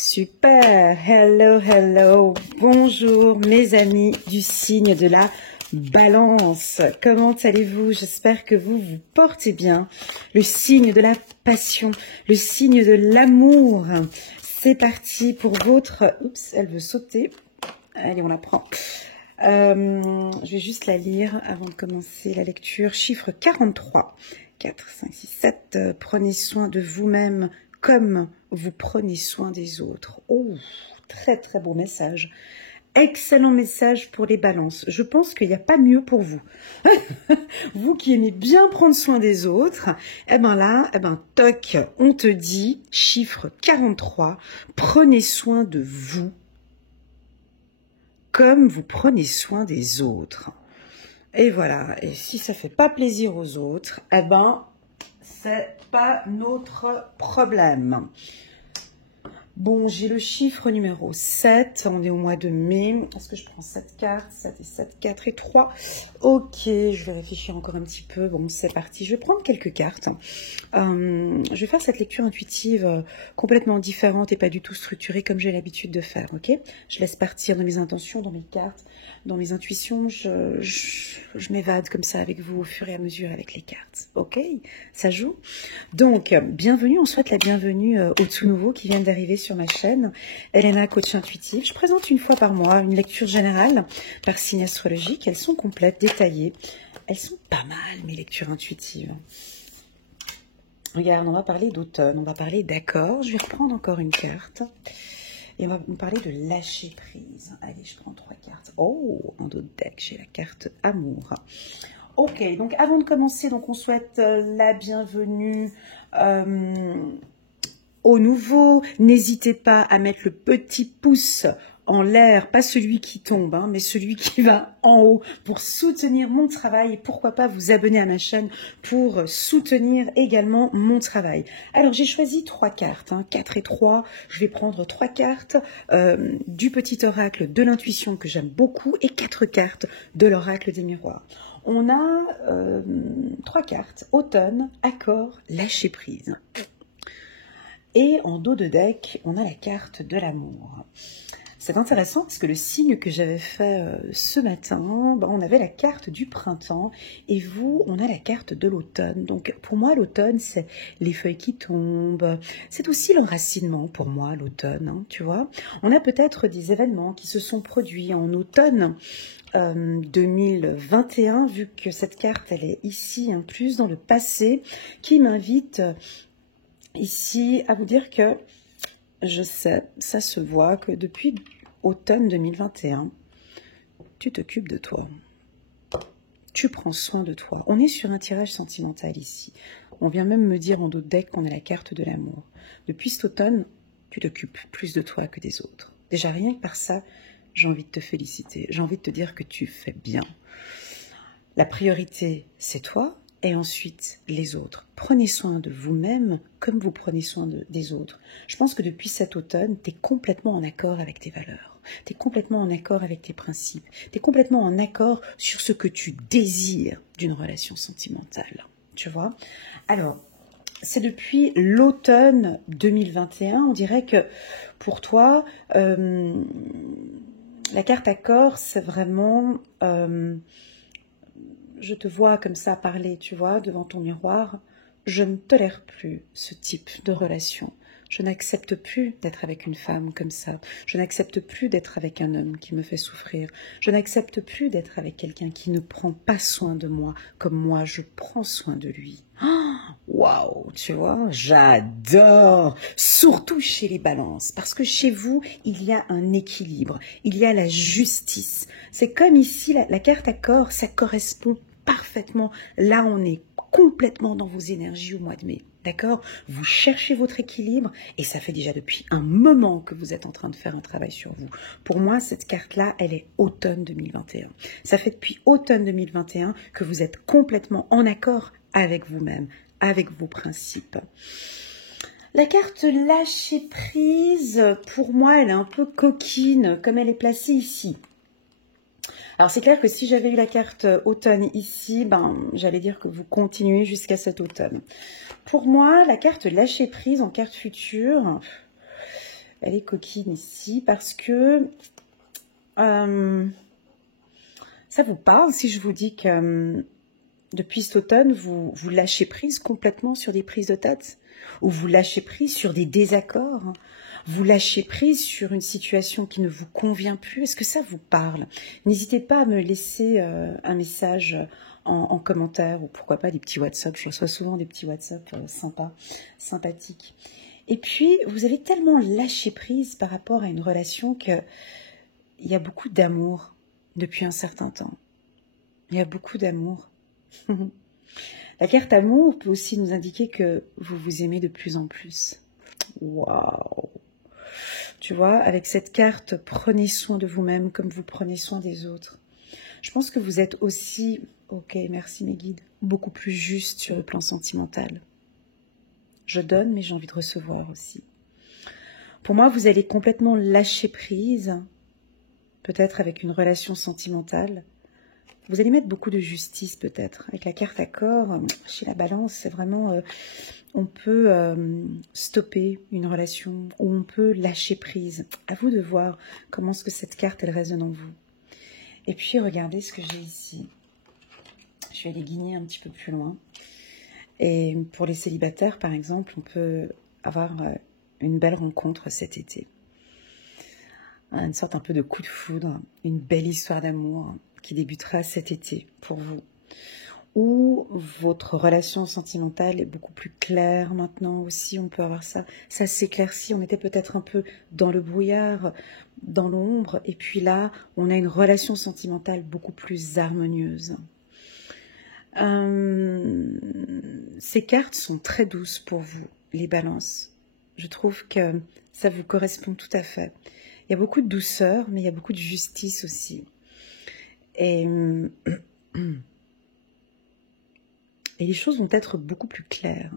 Super, hello, hello, bonjour mes amis du signe de la Balance. Comment allez-vous? J'espère que vous vous portez bien. Le signe de la passion, le signe de l'amour. C'est parti pour votre... Oups, elle veut sauter. Allez, on la prend. Je vais juste la lire avant de commencer la lecture. Chiffre 43. 4, 5, 6, 7. Prenez soin de vous-même comme vous prenez soin des autres. Oh, très très beau message. Excellent message pour les balances. Je pense qu'il n'y a pas mieux pour vous. Vous qui aimez bien prendre soin des autres, eh ben là, toc, on te dit, chiffre 43, prenez soin de vous comme vous prenez soin des autres. Et voilà, et si ça fait pas plaisir aux autres, eh ben, c'est pas notre problème. Bon, j'ai le chiffre numéro 7, on est au mois de mai. Est-ce que je prends 7 cartes? 7 et 7, 4 et 3. Ok, je vais réfléchir encore un petit peu. Bon, c'est parti. Je vais prendre quelques cartes. Je vais faire cette lecture intuitive complètement différente et pas du tout structurée comme j'ai l'habitude de faire, ok? Je laisse partir dans mes intentions, dans mes cartes, dans mes intuitions. Je m'évade comme ça avec vous au fur et à mesure avec les cartes, ok? Ça joue? Donc, bienvenue, on souhaite la bienvenue aux tout nouveaux qui viennent d'arriver sur ma chaîne, Elena, coach intuitive. Je présente une fois par mois une lecture générale par signe astrologique. Elles sont complètes, détaillées. Elles sont pas mal, mes lectures intuitives. Regarde, on va parler d'automne, on va parler d'accord. Je vais reprendre encore une carte. Et on va nous parler de lâcher prise. Allez, je prends 3 cartes. Oh, en dos de deck, j'ai la carte amour. Ok, donc avant de commencer, donc on souhaite la bienvenue aux nouveaux. N'hésitez pas à mettre le petit pouce en l'air, pas celui qui tombe, hein, mais celui qui va en haut pour soutenir mon travail et pourquoi pas vous abonner à ma chaîne pour soutenir également mon travail. Alors j'ai choisi 3 cartes, 4 et 3, je vais prendre 3 cartes du petit oracle de l'intuition que j'aime beaucoup et 4 cartes de l'oracle des miroirs. On a 3 cartes, automne, accord, lâcher prise. Et en dos de deck, on a la carte de l'amour. C'est intéressant parce que le signe que j'avais fait ce matin, on avait la carte du printemps et vous, on a la carte de l'automne. Donc pour moi, l'automne, c'est les feuilles qui tombent. C'est aussi l'enracinement pour moi, l'automne, tu vois. On a peut-être des événements qui se sont produits en automne 2021, vu que cette carte, elle est ici, plus dans le passé, qui m'invite ici à vous dire que je sais, ça se voit que depuis automne 2021, tu t'occupes de toi. Tu prends soin de toi. On est sur un tirage sentimental ici. On vient même me dire en dos de deck qu'on a la carte de l'amour. Depuis cet automne, tu t'occupes plus de toi que des autres. Déjà rien que par ça, j'ai envie de te féliciter. J'ai envie de te dire que tu fais bien. La priorité, c'est toi. Et ensuite, les autres. Prenez soin de vous-même comme vous prenez soin des autres. Je pense que depuis cet automne, tu es complètement en accord avec tes valeurs. Tu es complètement en accord avec tes principes. Tu es complètement en accord sur ce que tu désires d'une relation sentimentale. Tu vois? Alors, c'est depuis l'automne 2021, on dirait que pour toi, la carte accord, c'est vraiment... je te vois comme ça parler, tu vois, devant ton miroir. Je ne tolère plus ce type de relation. Je n'accepte plus d'être avec une femme comme ça. Je n'accepte plus d'être avec un homme qui me fait souffrir. Je n'accepte plus d'être avec quelqu'un qui ne prend pas soin de moi comme moi je prends soin de lui. Waouh, tu vois, j'adore, surtout chez les balances, parce que chez vous, il y a un équilibre, il y a la justice. C'est comme ici, la carte accord, ça correspond parfaitement. Là, on est complètement dans vos énergies au mois de mai, d'accord? Vous cherchez votre équilibre et ça fait déjà depuis un moment que vous êtes en train de faire un travail sur vous. Pour moi, cette carte-là, elle est automne 2021. Ça fait depuis automne 2021 que vous êtes complètement en accord avec vous-même, avec vos principes. La carte lâcher prise, pour moi, elle est un peu coquine, comme elle est placée ici. Alors c'est clair que si j'avais eu la carte automne ici, j'allais dire que vous continuez jusqu'à cet automne. Pour moi, la carte lâcher prise en carte future, Elle est coquine ici parce que ça vous parle si je vous dis que depuis cet automne, vous lâchez prise complètement sur des prises de tête, ou vous lâchez prise sur des désaccords, vous lâchez prise sur une situation qui ne vous convient plus. Est-ce que ça vous parle? N'hésitez pas à me laisser un message en commentaire, ou pourquoi pas des petits WhatsApp. Je reçois souvent des petits WhatsApp sympas, sympathiques. Et puis, vous avez tellement lâché prise par rapport à une relation qu'il y a beaucoup d'amour depuis un certain temps. Il y a beaucoup d'amour. La carte amour peut aussi nous indiquer que vous vous aimez de plus en plus. Waouh! Tu vois, avec cette carte, prenez soin de vous-même comme vous prenez soin des autres. Je pense que vous êtes aussi, ok, merci mes guides, beaucoup plus juste sur le plan sentimental. Je donne, mais j'ai envie de recevoir aussi. Pour moi, vous allez complètement lâcher prise, peut-être avec une relation sentimentale. Vous allez mettre beaucoup de justice peut-être. Avec la carte accord, chez la balance, c'est vraiment... on peut stopper une relation ou on peut lâcher prise. À vous de voir comment est-ce que cette carte, elle résonne en vous. Et puis, regardez ce que j'ai ici. Je vais aller guigner un petit peu plus loin. Et pour les célibataires, par exemple, on peut avoir une belle rencontre cet été. Une sorte un peu de coup de foudre, une belle histoire d'amour qui débutera cet été pour vous. Ou votre relation sentimentale est beaucoup plus claire maintenant aussi, on peut avoir ça. Ça s'éclaircit, on était peut-être un peu dans le brouillard, dans l'ombre, et puis là, on a une relation sentimentale beaucoup plus harmonieuse. Ces cartes sont très douces pour vous, les balances. Je trouve que ça vous correspond tout à fait. Il y a beaucoup de douceur, mais il y a beaucoup de justice aussi. Et les choses vont être beaucoup plus claires.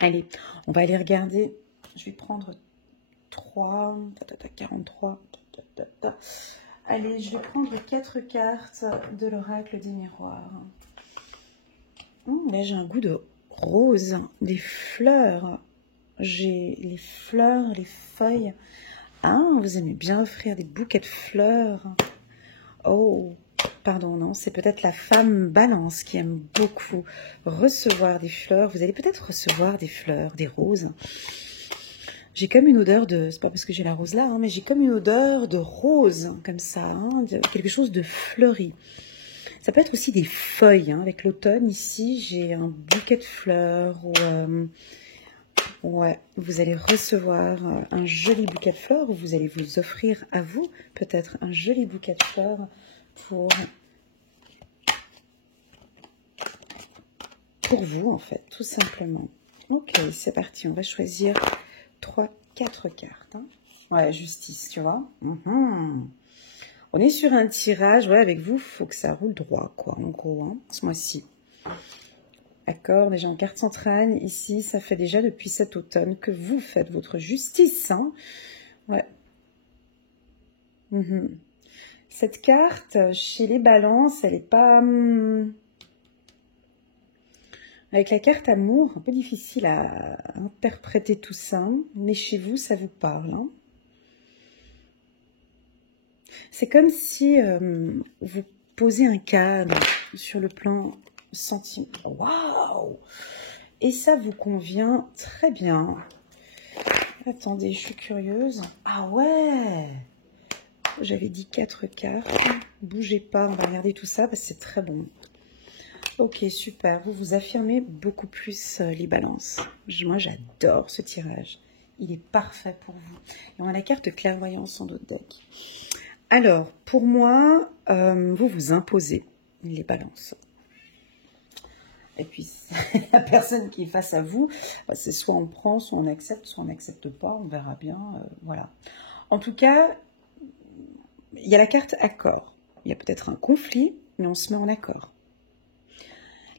Allez, on va aller regarder. Je vais prendre 43. Allez, je vais prendre 4 cartes de l'oracle des miroirs. Là, j'ai un goût de rose, des fleurs. J'ai les fleurs, les feuilles. Ah, vous aimez bien offrir des bouquets de fleurs. Oh, pardon, non, c'est peut-être la femme balance qui aime beaucoup recevoir des fleurs. Vous allez peut-être recevoir des fleurs, des roses. J'ai comme une odeur de... C'est pas parce que j'ai la rose là, hein, mais j'ai comme une odeur de rose, comme ça, hein, de quelque chose de fleuri. Ça peut être aussi des feuilles. Hein. Avec l'automne, ici, j'ai un bouquet de fleurs. Ouais, vous allez recevoir un joli bouquet de fleurs ou vous allez vous offrir à vous peut-être un joli bouquet de fleurs pour vous en fait, tout simplement. Ok, c'est parti, on va choisir 4 cartes. Hein. Ouais, justice, tu vois. On est sur un tirage, ouais, avec vous, il faut que ça roule droit, quoi, en gros, hein, ce mois-ci. D'accord, déjà en carte centrale, ici, ça fait déjà depuis cet automne que vous faites votre justice. Hein. Ouais. Cette carte, chez les balances, elle n'est pas... Avec la carte amour, un peu difficile à interpréter tout ça, mais chez vous, ça vous parle. Hein. C'est comme si vous posez un cadre sur le plan sentiment. Waouh! Et ça vous convient très bien. Attendez, je suis curieuse. Ah ouais! J'avais dit 4 cartes. Bougez pas, on va regarder tout ça parce que c'est très bon. Ok, super. Vous vous affirmez beaucoup plus les balances. Moi, j'adore ce tirage. Il est parfait pour vous. Et on a la carte clairvoyance en d'autres decks. Alors, pour moi, vous vous imposez les balances. Et puis, la personne qui est face à vous, c'est soit on prend, soit on n'accepte pas, on verra bien, voilà. En tout cas, il y a la carte accord. Il y a peut-être un conflit, mais on se met en accord.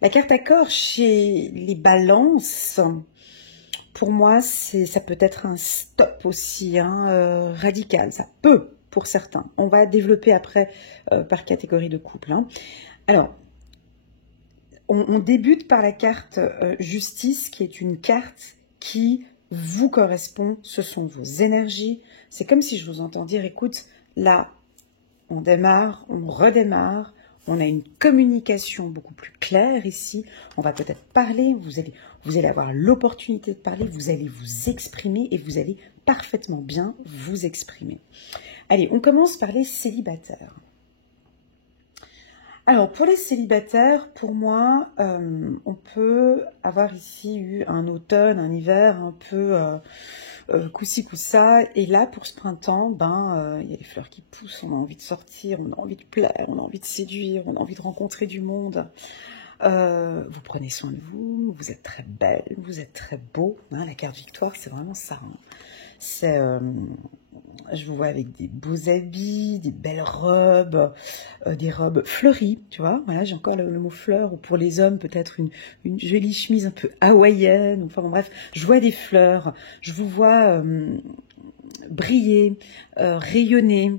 La carte accord chez les balances, pour moi, ça peut être un stop aussi, hein, radical, ça peut pour certains. On va développer après par catégorie de couple. Hein. Alors, on débute par la carte justice, qui est une carte qui vous correspond, ce sont vos énergies. C'est comme si je vous entends dire, écoute, là, on démarre, on redémarre, on a une communication beaucoup plus claire ici, on va peut-être parler, vous allez avoir l'opportunité de parler, vous allez vous exprimer et vous allez parfaitement bien vous exprimer. Allez, on commence par les célibataires. Alors, pour les célibataires, pour moi, on peut avoir ici eu un automne, un hiver un peu coup-ci, coup-ça. Et là, pour ce printemps, il y a les fleurs qui poussent, on a envie de sortir, on a envie de plaire, on a envie de séduire, on a envie de rencontrer du monde. Vous prenez soin de vous, vous êtes très belle, vous êtes très beau. Hein, la carte victoire, c'est vraiment ça. Hein. C'est, je vous vois avec des beaux habits, des belles robes, des robes fleuries, tu vois. Voilà, j'ai encore le mot fleur, ou pour les hommes, peut-être une jolie chemise un peu hawaïenne. Enfin bon, bref, je vois des fleurs, je vous vois briller, rayonner.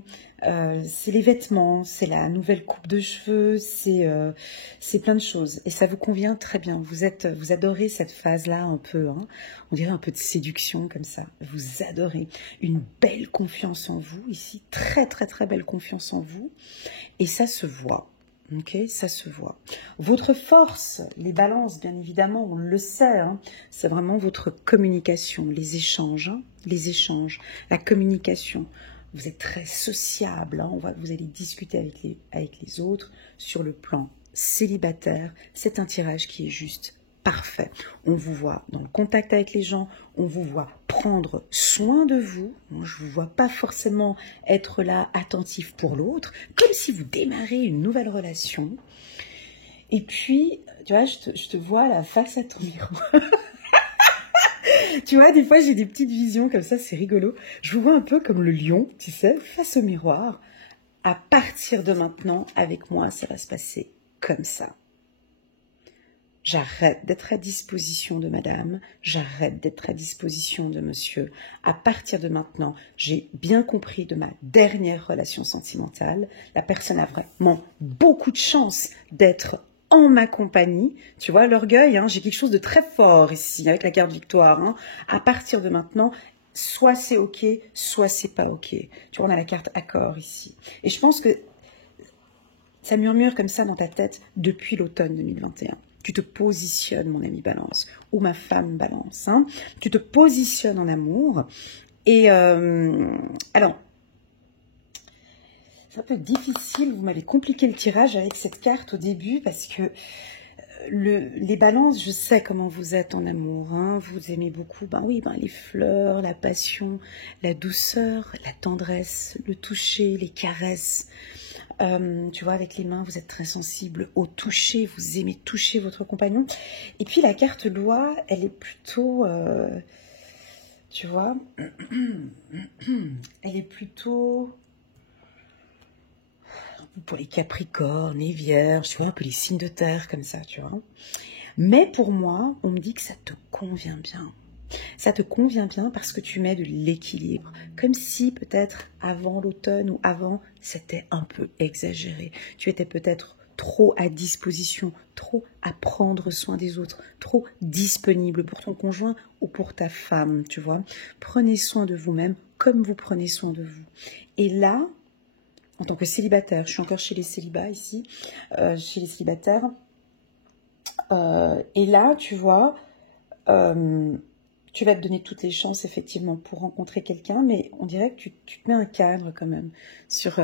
C'est les vêtements, c'est la nouvelle coupe de cheveux, c'est plein de choses. Et ça vous convient très bien. Vous adorez cette phase-là un peu, hein, on dirait un peu de séduction comme ça. Vous adorez une belle confiance en vous ici, très très très belle confiance en vous. Et ça se voit. Ok, ça se voit. Votre force, les balances, bien évidemment, on le sait, hein, c'est vraiment votre communication, les échanges, la communication. Vous êtes très sociable, hein, on voit que vous allez discuter avec les autres sur le plan célibataire. C'est un tirage qui est juste parfait. On vous voit dans le contact avec les gens, on vous voit prendre soin de vous. Je ne vous vois pas forcément être là attentif pour l'autre, comme si vous démarrez une nouvelle relation. Et puis, tu vois, je te vois là face à ton miroir. Tu vois, des fois, j'ai des petites visions comme ça, c'est rigolo. Je vous vois un peu comme le lion, tu sais, face au miroir. À partir de maintenant, avec moi, ça va se passer comme ça. J'arrête d'être à disposition de madame, j'arrête d'être à disposition de monsieur. À partir de maintenant, j'ai bien compris de ma dernière relation sentimentale. La personne a vraiment beaucoup de chance d'être en ma compagnie. Tu vois, l'orgueil, hein, j'ai quelque chose de très fort ici, avec la carte victoire. Hein. À partir de maintenant, soit c'est ok, soit c'est pas ok. Tu vois, on a la carte accord ici. Et je pense que ça murmure comme ça dans ta tête depuis l'automne 2021. Tu te positionnes, mon ami Balance, ou ma femme Balance. Hein. Tu te positionnes en amour. Et alors, c'est un peu difficile, vous m'avez compliqué le tirage avec cette carte au début, parce que les balances, je sais comment vous êtes en amour. Hein. Vous aimez beaucoup les fleurs, la passion, la douceur, la tendresse, le toucher, les caresses. Tu vois, avec les mains, vous êtes très sensible au toucher, vous aimez toucher votre compagnon. Et puis la carte loi, elle est plutôt, tu vois, elle est plutôt pour les capricornes, les vierges, tu vois, un peu les signes de terre comme ça, tu vois. Mais pour moi, on me dit que ça te convient bien. Ça te convient bien parce que tu mets de l'équilibre. Comme si peut-être avant l'automne ou avant, c'était un peu exagéré. Tu étais peut-être trop à disposition, trop à prendre soin des autres, trop disponible pour ton conjoint ou pour ta femme, tu vois. Prenez soin de vous-même comme vous prenez soin de vous. Et là, en tant que célibataire, je suis encore chez les célibats ici, chez les célibataires. Et là, tu vois, tu vas te donner toutes les chances, effectivement, pour rencontrer quelqu'un, mais on dirait que tu te mets un cadre quand même sur,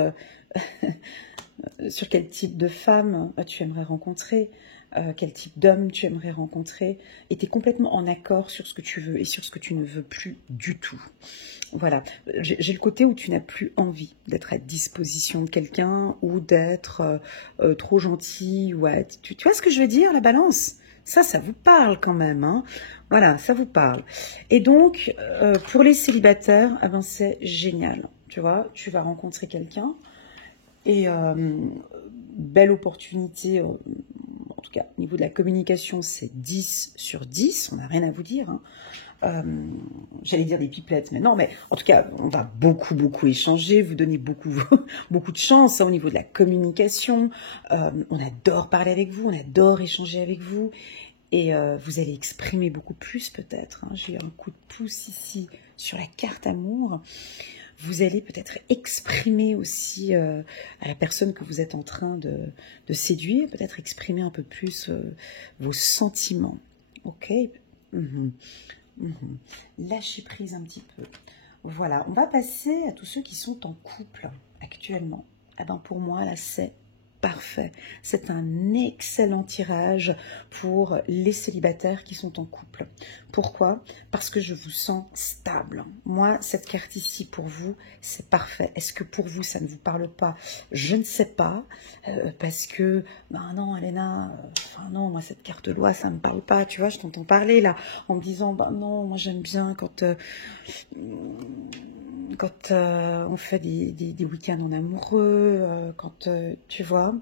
sur quel type de femme tu aimerais rencontrer, quel type d'homme tu aimerais rencontrer, et tu es complètement en accord sur ce que tu veux et sur ce que tu ne veux plus du tout. Voilà, j'ai le côté où tu n'as plus envie d'être à disposition de quelqu'un ou d'être trop gentil. Ou tu vois ce que je veux dire, la balance ? Ça vous parle quand même. Hein. Voilà, ça vous parle. Et donc, pour les célibataires, c'est génial. Tu vois, tu vas rencontrer quelqu'un et belle opportunité. En tout cas, au niveau de la communication, c'est 10 sur 10. On n'a rien à vous dire. Hein. J'allais dire des pipelettes, mais non, mais en tout cas, on va beaucoup échanger, vous donner beaucoup de chance hein, au niveau de la communication. On adore parler avec vous, on adore échanger avec vous. Et vous allez exprimer beaucoup plus peut-être. Hein. J'ai un coup de pouce ici sur la carte amour. Vous allez peut-être exprimer aussi à la personne que vous êtes en train de séduire, peut-être exprimer un peu plus vos sentiments. Ok. Lâchez prise un petit peu. Voilà, on va passer à tous ceux qui sont en couple actuellement. Eh ben pour moi, là, c'est parfait. C'est un excellent tirage pour les célibataires qui sont en couple. Pourquoi? Parce que je vous sens stable. Moi, cette carte ici, pour vous, c'est parfait. Est-ce que pour vous, ça ne vous parle pas? Je ne sais pas. Parce que, ben non, Elena, enfin non, moi, cette carte loi, ça ne me parle pas. Tu vois, je t'entends parler là, en me disant, ben non, moi, j'aime bien quand on fait des week-ends en amoureux, quand tu vois,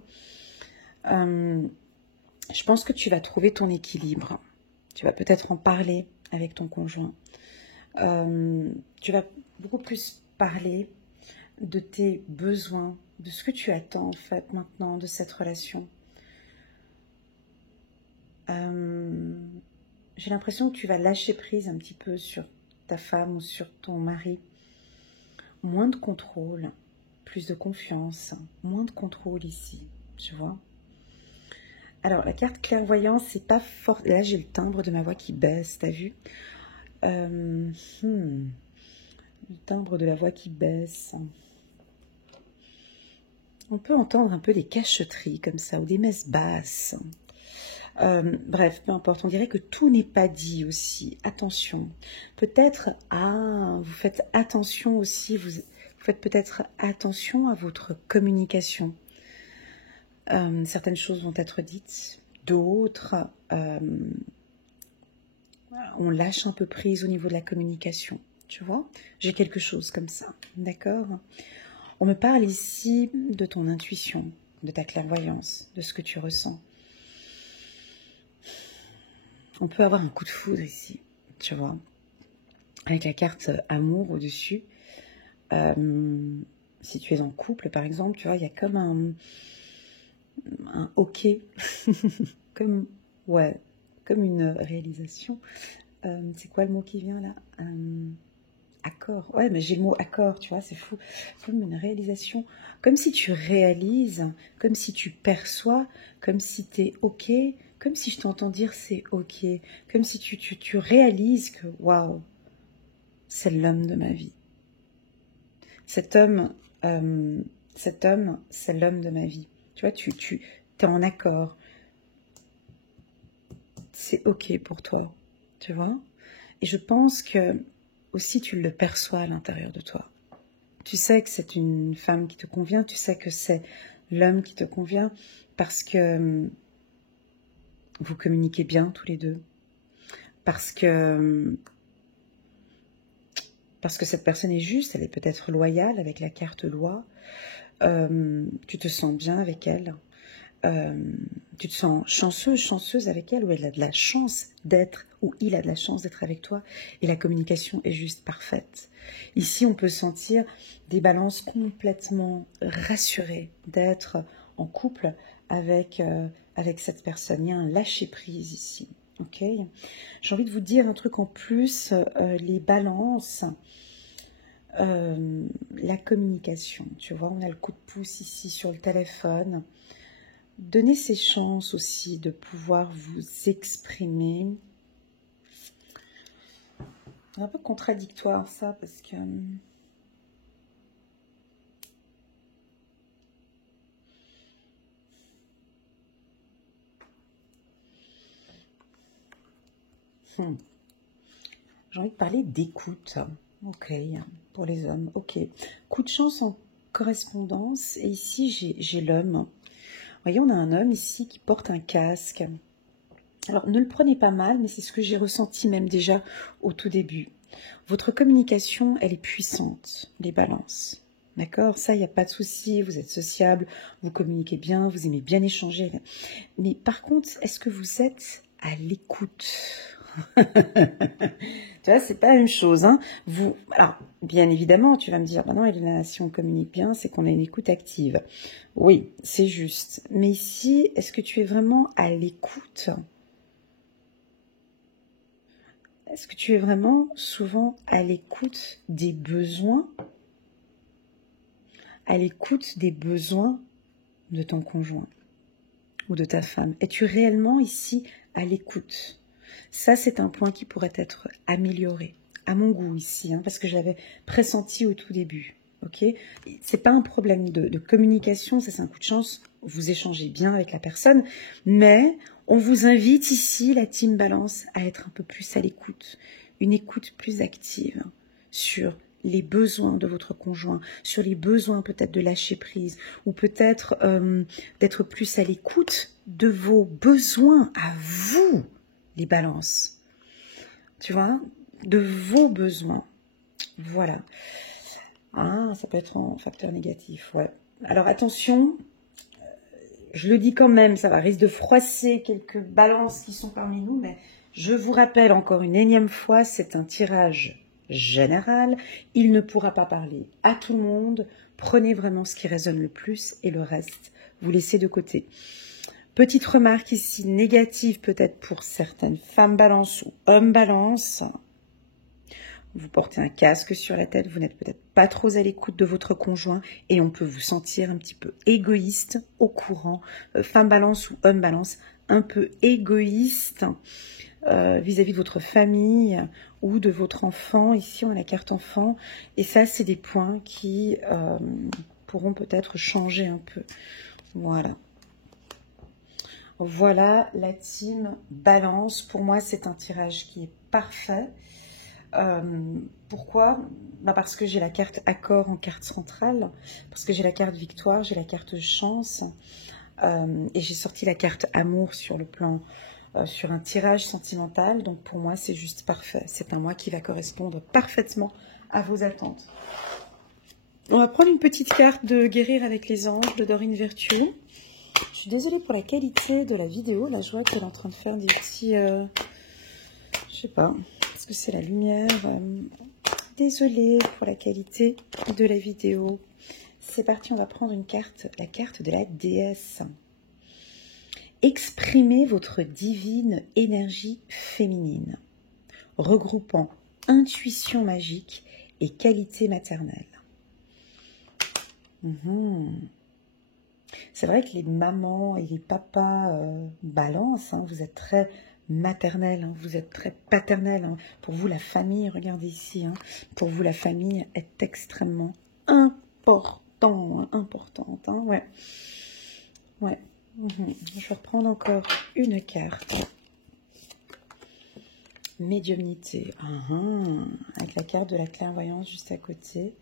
je pense que tu vas trouver ton équilibre. Tu vas peut-être en parler avec ton conjoint. Tu vas beaucoup plus parler de tes besoins, de ce que tu attends en fait maintenant de cette relation. J'ai l'impression que tu vas lâcher prise un petit peu sur ta femme ou sur ton mari. Moins de contrôle, plus de confiance, moins de contrôle ici, tu vois. Alors, la carte clairvoyance, c'est pas fort. Là, j'ai le timbre de ma voix qui baisse, t'as vu? Le timbre de la voix qui baisse. On peut entendre un peu des cacheteries comme ça, ou des messes basses. Bref, peu importe, on dirait que tout n'est pas dit aussi. Attention. Peut-être, vous faites attention aussi, vous faites peut-être attention à votre communication. Certaines choses vont être dites, d'autres, on lâche un peu prise au niveau de la communication. Tu vois, j'ai quelque chose comme ça, d'accord? On me parle ici de ton intuition, de ta clairvoyance, de ce que tu ressens. On peut avoir un coup de foudre ici, tu vois, avec la carte amour au-dessus. Si tu es en couple, par exemple, tu vois, il y a comme un ok, comme une réalisation. C'est quoi le mot qui vient là? Accord. Ouais, mais j'ai le mot accord, tu vois, c'est fou. Comme une réalisation, comme si tu réalises, comme si tu perçois, comme si t'es ok, comme si je t'entends dire c'est ok, comme si tu réalises que waouh, c'est l'homme de ma vie. Cet homme, c'est l'homme de ma vie. Tu vois, tu es en accord. C'est ok pour toi, tu vois. Et je pense que aussi tu le perçois à l'intérieur de toi. Tu sais que c'est une femme qui te convient, tu sais que c'est l'homme qui te convient parce que vous communiquez bien tous les deux. Parce que cette personne est juste, elle est peut-être loyale avec la carte loi. Tu te sens bien avec elle. Tu te sens chanceuse avec elle, ou elle a de la chance d'être, ou il a de la chance d'être avec toi, et la communication est juste parfaite. Ici, on peut sentir des balances complètement rassurées d'être en couple avec cette personne. Il y a un lâcher-prise ici. Ok. J'ai envie de vous dire un truc en plus, les balances, la communication, tu vois, on a le coup de pouce ici sur le téléphone. Donnez ces chances aussi de pouvoir vous exprimer. C'est un peu contradictoire ça, parce que j'ai envie de parler d'écoute. Ok, pour les hommes. Ok, coup de chance en correspondance. Et ici, j'ai l'homme. Voyez, on a un homme ici qui porte un casque. Alors, ne le prenez pas mal, mais c'est ce que j'ai ressenti même déjà au tout début. Votre communication, elle est puissante, les balances. D'accord? Ça, il n'y a pas de souci, vous êtes sociable, vous communiquez bien, vous aimez bien échanger. Mais par contre, est-ce que vous êtes à l'écoute? Tu vois, c'est pas une chose. Hein. Alors, bien évidemment, tu vas me dire, bah non, Elena, si on communique bien, c'est qu'on a une écoute active. Oui, c'est juste. Mais ici, est-ce que tu es vraiment à l'écoute est-ce que tu es vraiment souvent à l'écoute des besoins, à l'écoute des besoins de ton conjoint ou de ta femme? Es-tu réellement ici à l'écoute? Ça, c'est un point qui pourrait être amélioré, à mon goût ici, hein, parce que je l'avais pressenti au tout début. Ok, c'est pas un problème de communication, ça c'est un coup de chance, vous échangez bien avec la personne, mais on vous invite ici, la team Balance, à être un peu plus à l'écoute, une écoute plus active sur les besoins de votre conjoint, sur les besoins peut-être de lâcher prise, ou peut-être d'être plus à l'écoute de vos besoins à vous, les balances. Tu vois, de vos besoins. Voilà. Ah, ça peut être un facteur négatif, ouais. Alors attention, je le dis quand même, ça va risque de froisser quelques balances qui sont parmi nous, mais je vous rappelle encore une énième fois, c'est un tirage général. Il ne pourra pas parler à tout le monde. Prenez vraiment ce qui résonne le plus et le reste, vous laissez de côté. Petite remarque ici négative peut-être pour certaines femmes balance ou hommes balance. Vous portez un casque sur la tête, vous n'êtes peut-être pas trop à l'écoute de votre conjoint et on peut vous sentir un petit peu égoïste au courant. Femme balance ou homme balance, un peu égoïste vis-à-vis de votre famille ou de votre enfant. Ici, on a la carte enfant et ça, c'est des points qui pourront peut-être changer un peu. Voilà. Voilà la team Balance. Pour moi, c'est un tirage qui est parfait. Pourquoi? Parce que j'ai la carte accord en carte centrale, parce que j'ai la carte victoire, j'ai la carte chance, et j'ai sorti la carte amour sur le plan, sur un tirage sentimental. Donc pour moi, c'est juste parfait. C'est un mois qui va correspondre parfaitement à vos attentes. On va prendre une petite carte de Guérir avec les anges de Dorine Virtue. Je suis désolée pour la qualité de la vidéo. Là, je vois qu'elle est en train de faire des petits... je sais pas, est-ce que c'est la lumière? Désolée pour la qualité de la vidéo. C'est parti, on va prendre une carte, la carte de la déesse. Exprimez votre divine énergie féminine, regroupant intuition magique et qualité maternelle. C'est vrai que les mamans et les papas balance, hein, vous êtes très maternel, hein, vous êtes très paternel. Hein. Pour vous, la famille, regardez ici, hein, pour vous, la famille est extrêmement importante. Hein, ouais. Ouais. Je vais reprendre encore une carte. Médiumnité. Avec la carte de la clairvoyance juste à côté.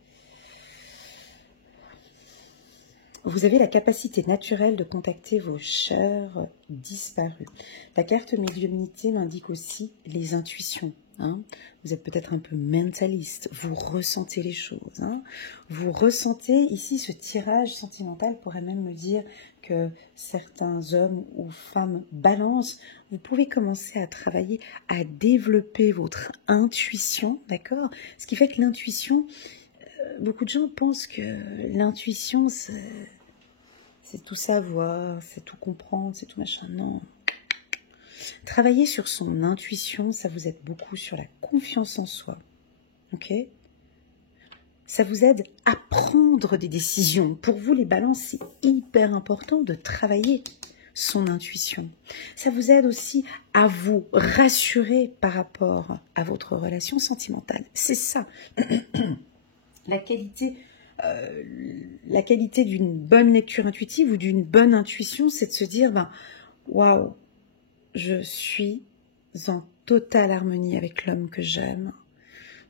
Vous avez la capacité naturelle de contacter vos chers disparus. La carte médiumnité m'indique aussi les intuitions. Hein. Vous êtes peut-être un peu mentaliste, vous ressentez les choses. Hein. Vous ressentez ici ce tirage sentimental pourrait même me dire que certains hommes ou femmes balance, vous pouvez commencer à travailler, à développer votre intuition, d'accord? Ce qui fait que l'intuition, beaucoup de gens pensent que l'intuition, c'est tout savoir, c'est tout comprendre, c'est tout machin. Non. Travailler sur son intuition, ça vous aide beaucoup sur la confiance en soi. Ok? Ça vous aide à prendre des décisions. Pour vous, les balances, c'est hyper important de travailler son intuition. Ça vous aide aussi à vous rassurer par rapport à votre relation sentimentale. C'est ça. La qualité d'une bonne lecture intuitive ou d'une bonne intuition, c'est de se dire, waouh, je suis en totale harmonie avec l'homme que j'aime,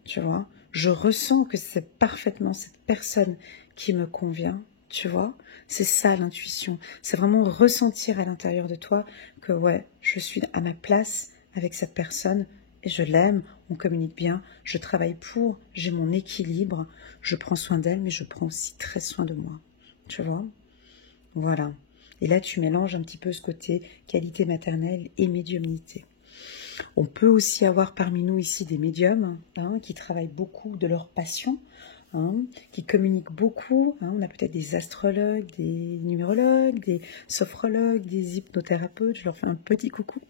tu vois. Je ressens que c'est parfaitement cette personne qui me convient, tu vois. C'est ça l'intuition. C'est vraiment ressentir à l'intérieur de toi que ouais, je suis à ma place avec cette personne et je l'aime, on communique bien, je travaille pour, j'ai mon équilibre, je prends soin d'elle, mais je prends aussi très soin de moi, tu vois. Voilà. Et là, tu mélanges un petit peu ce côté qualité maternelle et médiumnité. On peut aussi avoir parmi nous ici des médiums qui travaillent beaucoup de leur passion, qui communiquent beaucoup. On a peut-être des astrologues, des numérologues, des sophrologues, des hypnothérapeutes. Je leur fais un petit coucou.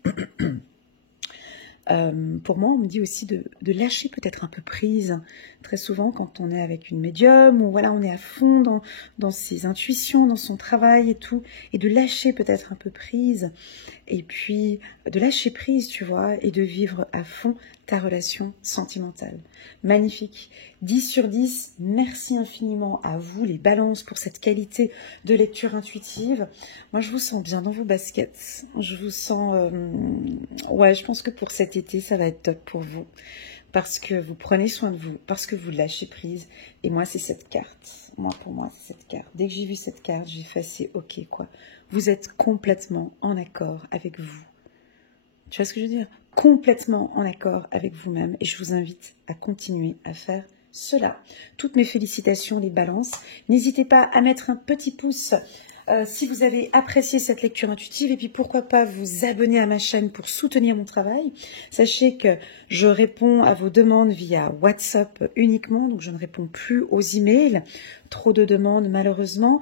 Pour moi, on me dit aussi de lâcher peut-être un peu prise. Très souvent, quand on est avec une médium, ou voilà, on est à fond dans ses intuitions, dans son travail et tout, et de lâcher peut-être un peu prise, et puis de lâcher prise, tu vois, et de vivre à fond ta relation sentimentale. Magnifique. 10 sur 10, merci infiniment à vous les balances pour cette qualité de lecture intuitive. Moi, je vous sens bien dans vos baskets. Je vous sens... ouais, je pense que pour cet été, ça va être top pour vous. Parce que vous prenez soin de vous, parce que vous lâchez prise. Et moi, c'est cette carte. Pour moi, c'est cette carte. Dès que j'ai vu cette carte, j'ai fait c'est ok, quoi. Vous êtes complètement en accord avec vous. Tu vois ce que je veux dire? Complètement en accord avec vous-même. Et je vous invite à continuer à faire cela. Toutes mes félicitations, les balances. N'hésitez pas à mettre un petit pouce si vous avez apprécié cette lecture intuitive, et puis pourquoi pas vous abonner à ma chaîne pour soutenir mon travail. Sachez que je réponds à vos demandes via WhatsApp uniquement, donc je ne réponds plus aux emails. Trop de demandes malheureusement.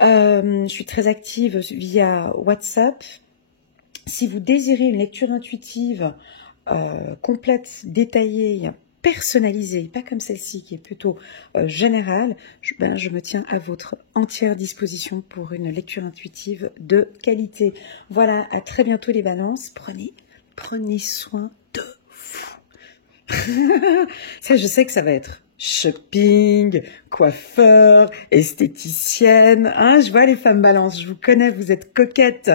Je suis très active via WhatsApp. Si vous désirez une lecture intuitive complète, détaillée, personnalisée, pas comme celle-ci qui est plutôt générale, je me tiens à votre entière disposition pour une lecture intuitive de qualité. Voilà, à très bientôt les balances. Prenez soin de vous. Ça, je sais que ça va être shopping, coiffeur, esthéticienne. Hein, je vois les femmes balance, je vous connais, vous êtes coquettes.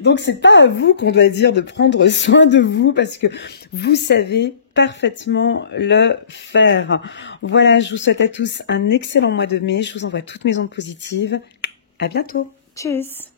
Donc, c'est pas à vous qu'on doit dire de prendre soin de vous parce que vous savez parfaitement le faire. Voilà, je vous souhaite à tous un excellent mois de mai. Je vous envoie toutes mes ondes positives. À bientôt. Tchuss.